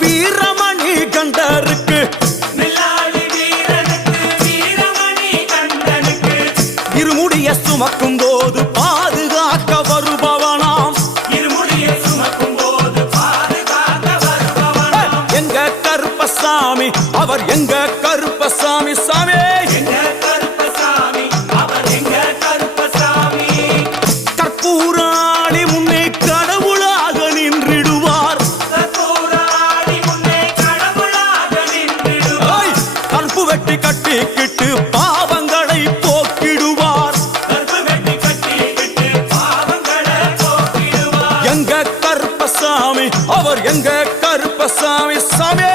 வீரமணி கண்டருக்கு இருமுடிய சுமக்கும் போது பாதுகாக்க வருபவனாம். எங்க கருப்பசாமி அவர் எங்க கருப்பசாமி சாமி. கற்பூராளி முன்னே கடவுளாக நின்றிடுவார். கற்பு வெட்டி கட்டிக்கிட்டு பாவங்களை போக்கிடுவார். எங்க கருப்பசாமி அவர் எங்க கருப்பசாமி சாமி.